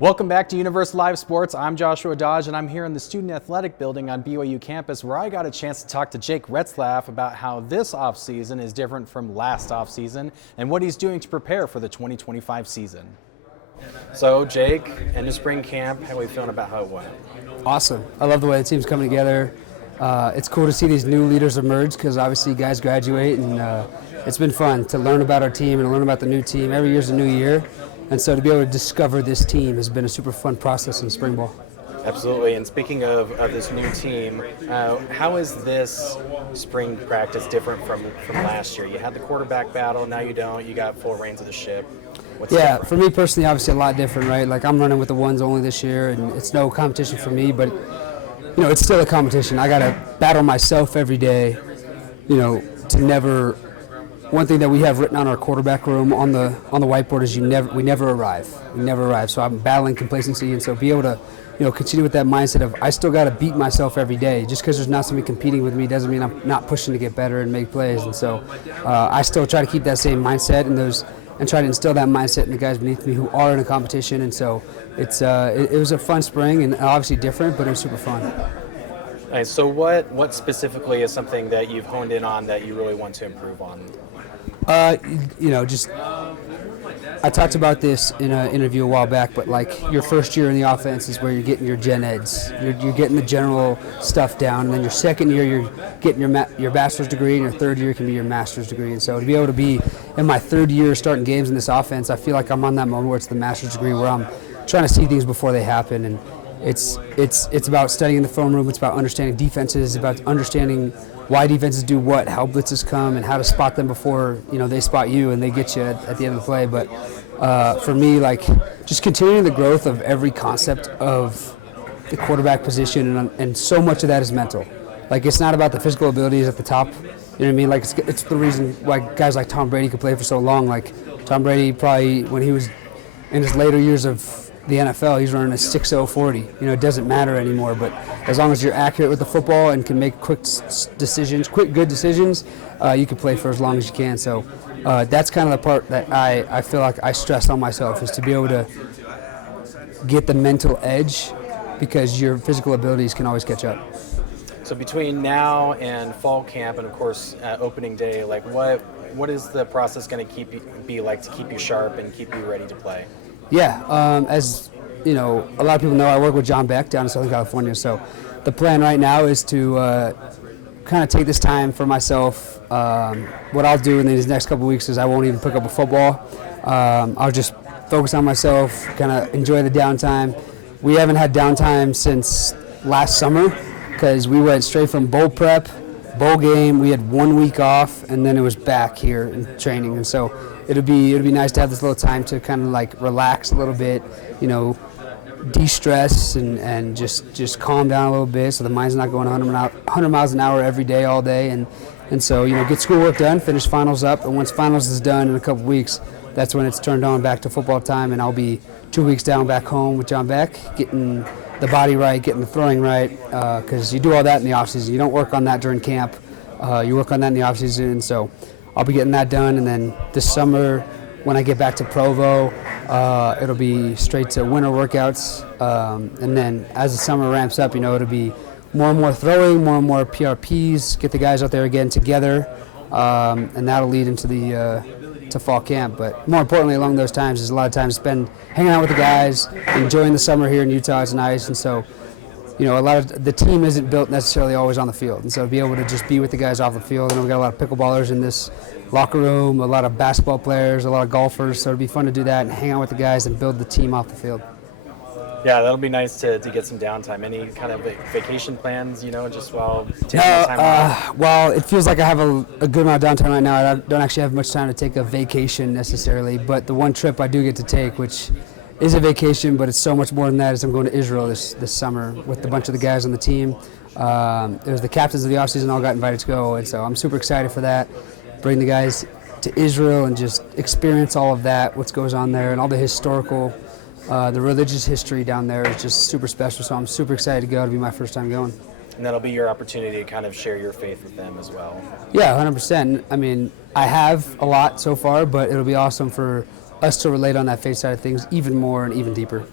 Welcome back to Universe Live Sports. I'm Joshua Dodge, and I'm here in the Student Athletic Building on BYU campus, where I got a chance to talk to Jake Retzlaff about how this offseason is different from last offseason and what he's doing to prepare for the 2025 season. So, Jake, end of spring camp, how are we feeling about how it went? Awesome. I love the way the team's coming together. It's cool to see these new leaders emerge because obviously guys graduate, and it's been fun to learn about our team and learn about the new team. Every year's a new year. And so to be able to discover this team has been a super fun process in spring ball. Absolutely. And speaking of this new team, how is this spring practice different from last year? You had the quarterback battle, now you don't. You got full reins of the ship. What's different? For me personally, obviously a lot different, right? Like I'm running with the ones only this year, and it's no competition for me, but you know, it's still a competition. I got to battle myself every day, you know, to never. One thing that we have written on our quarterback room on the whiteboard is we never arrive. We never arrive. So I'm battling complacency, and so be able to, you know, continue with that mindset of I still got to beat myself every day. Just because there's not somebody competing with me doesn't mean I'm not pushing to get better and make plays. And so I still try to keep that same mindset and try to instill that mindset in the guys beneath me who are in a competition. And so it was a fun spring and obviously different, but it was super fun. Nice. So what specifically is something that you've honed in on that you really want to improve on? You know, just I talked about this in an interview a while back, but like your first year in the offense is where you're getting your gen eds. You're getting the general stuff down, and then your second year you're getting your bachelor's degree, and your third year can be your master's degree. And so to be able to be in my third year starting games in this offense, I feel like I'm on that moment where it's the master's degree where I'm trying to see things before they happen. And it's about studying the film room. It's about understanding defenses. It's about understanding why defenses do what, how blitzes come, and how to spot them before they spot you and they get you at the end of the play. But for me, like just continuing the growth of every concept of the quarterback position, and so much of that is mental. Like it's not about the physical abilities at the top. You know what I mean? Like it's the reason why guys like Tom Brady could play for so long. Like Tom Brady probably when he was in his later years of the NFL, he's running a 6.0 40. You know, it doesn't matter anymore, but as long as you're accurate with the football and can make quick good decisions, you can play for as long as you can. So that's kind of the part that I feel like I stress on myself, is to be able to get the mental edge, because your physical abilities can always catch up. So between now and fall camp and of course opening day, like what is the process going to be like to keep you sharp and keep you ready to play? Yeah, as you know, a lot of people know, I work with John Beck down in Southern California. So the plan right now is to kind of take this time for myself. What I'll do in these next couple of weeks is I won't even pick up a football. I'll just focus on myself, kind of enjoy the downtime. We haven't had downtime since last summer because we went straight from bowl prep, bowl game. We had 1 week off, and then it was back here in training. And so it'll be nice to have this little time to kind of like relax a little bit, you know, de-stress and just calm down a little bit so the mind's not going 100 miles an hour every day, all day. And so, you know, get schoolwork done, finish finals up, and once finals is done in a couple weeks, that's when it's turned on back to football time, and I'll be 2 weeks down back home with John Beck, getting the body right, getting the throwing right, because you do all that in the offseason. You don't work on that during camp. You work on that in the offseason, and so I'll be getting that done, and then this summer when I get back to Provo, it'll be straight to winter workouts, and then as the summer ramps up, you know, it'll be more and more throwing, more and more PRPs, get the guys out there again together, and that'll lead into to fall camp. But more importantly, along those times is a lot of time spent hanging out with the guys, enjoying the summer here in Utah. It's nice, and so, you know, a lot of the team isn't built necessarily always on the field, and so to be able to just be with the guys off the field, and we got a lot of pickleballers in this locker room, a lot of basketball players, a lot of golfers, so it'd be fun to do that and hang out with the guys and build the team off the field. Yeah, that'll be nice to get some downtime. Any kind of vacation plans, you know, just while taking the time off? Well, it feels like I have a good amount of downtime right now. I don't actually have much time to take a vacation necessarily, but the one trip I do get to take, which is a vacation, but it's so much more than that, is I'm going to Israel this summer with a bunch of the guys on the team. It was the captains of the offseason all got invited to go, and so I'm super excited for that. Bring the guys to Israel and just experience all of that, what goes on there, and all the historical, the religious history down there is just super special. So I'm super excited to go. It'll be my first time going. And that'll be your opportunity to kind of share your faith with them as well. Yeah, 100%. I mean, I have a lot so far, but it'll be awesome for us to relate on that faith side of things even more and even deeper.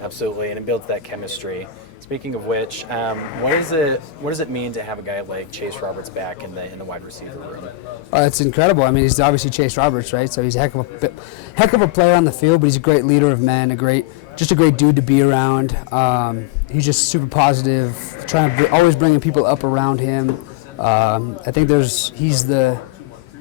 Absolutely, and it builds that chemistry. Speaking of which, what does it mean to have a guy like Chase Roberts back in the wide receiver room? It's incredible. I mean, he's obviously Chase Roberts, right? So he's a heck of a player on the field, but he's a great leader of men, just a great dude to be around. He's just super positive, always bringing people up around him. I think he's the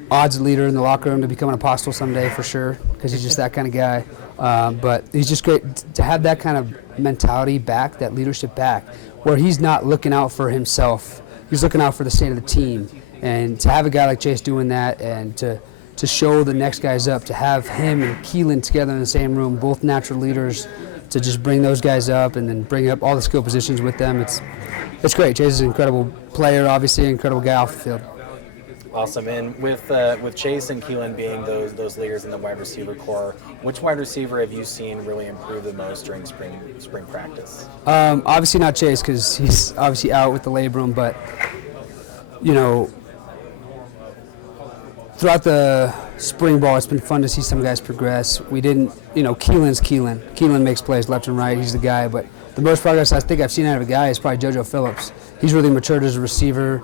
odds leader in the locker room to become an apostle someday for sure, because he's just that kind of guy. But he's just great to have that kind of mentality back, that leadership back, where he's not looking out for himself. He's looking out for the state of the team. And to have a guy like Chase doing that, and to show the next guys up, to have him and Keelan together in the same room, both natural leaders, to just bring those guys up and then bring up all the skill positions with them, it's great. Chase is an incredible player, obviously an incredible guy off the field. Awesome. And with Chase and Keelan being those leaders in the wide receiver core, which wide receiver have you seen really improve the most during spring practice? Obviously not Chase, because he's obviously out with the labrum, but throughout the spring ball, it's been fun to see some guys progress. Keelan's Keelan. Keelan makes plays left and right. He's the guy, but the most progress I think I've seen out of a guy is probably JoJo Phillips. He's really matured as a receiver.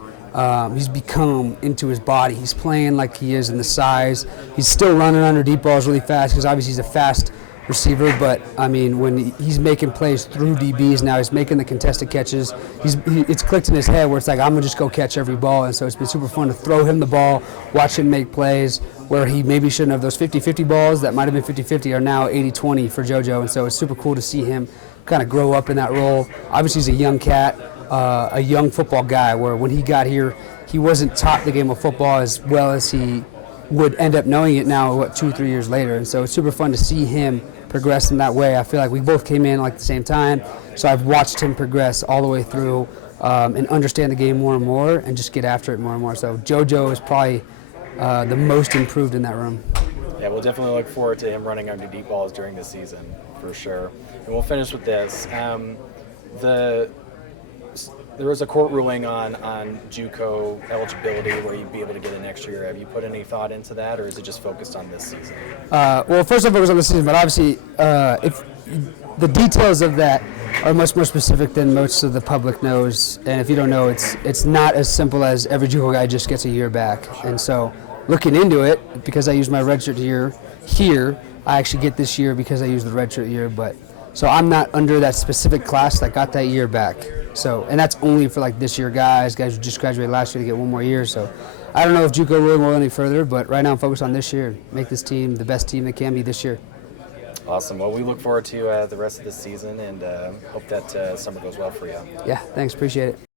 He's become into his body. He's playing like he is in the size. He's still running under deep balls really fast, because obviously he's a fast receiver, but I mean, when he's making plays through DBs now, he's making the contested catches. It's clicked in his head where it's like, I'm gonna just go catch every ball, and so it's been super fun to throw him the ball, watch him make plays where he maybe shouldn't have. Those 50-50 balls that might have been 50-50 are now 80-20 for JoJo, and so it's super cool to see him kind of grow up in that role. Obviously, he's a young cat. A young football guy, where when he got here, he wasn't taught the game of football as well as he would end up knowing it now, 2-3 years later. And so it's super fun to see him progress in that way. I feel like we both came in like the same time, so I've watched him progress all the way through and understand the game more and more and just get after it more and more. So JoJo is probably the most improved in that room. Yeah, we'll definitely look forward to him running under deep balls during the season, for sure. And we'll finish with this. There was a court ruling on JUCO eligibility where you'd be able to get an extra year. Have you put any thought into that, or is it just focused on this season? Well, first off, it was on the season, but obviously, if the details of that are much more specific than most of the public knows, and if you don't know, it's not as simple as every JUCO guy just gets a year back. And so, looking into it, because I used my redshirt year here, I actually get this year because I used the redshirt year. But so I'm not under that specific class that got that year back. So, and that's only for like this year guys who just graduated last year to get one more year. So I don't know if JUCO will go any further, but right now I'm focused on this year, make this team the best team it can be this year. Awesome. Well, we look forward to the rest of the season, and hope that summer goes well for you. Yeah, thanks. Appreciate it.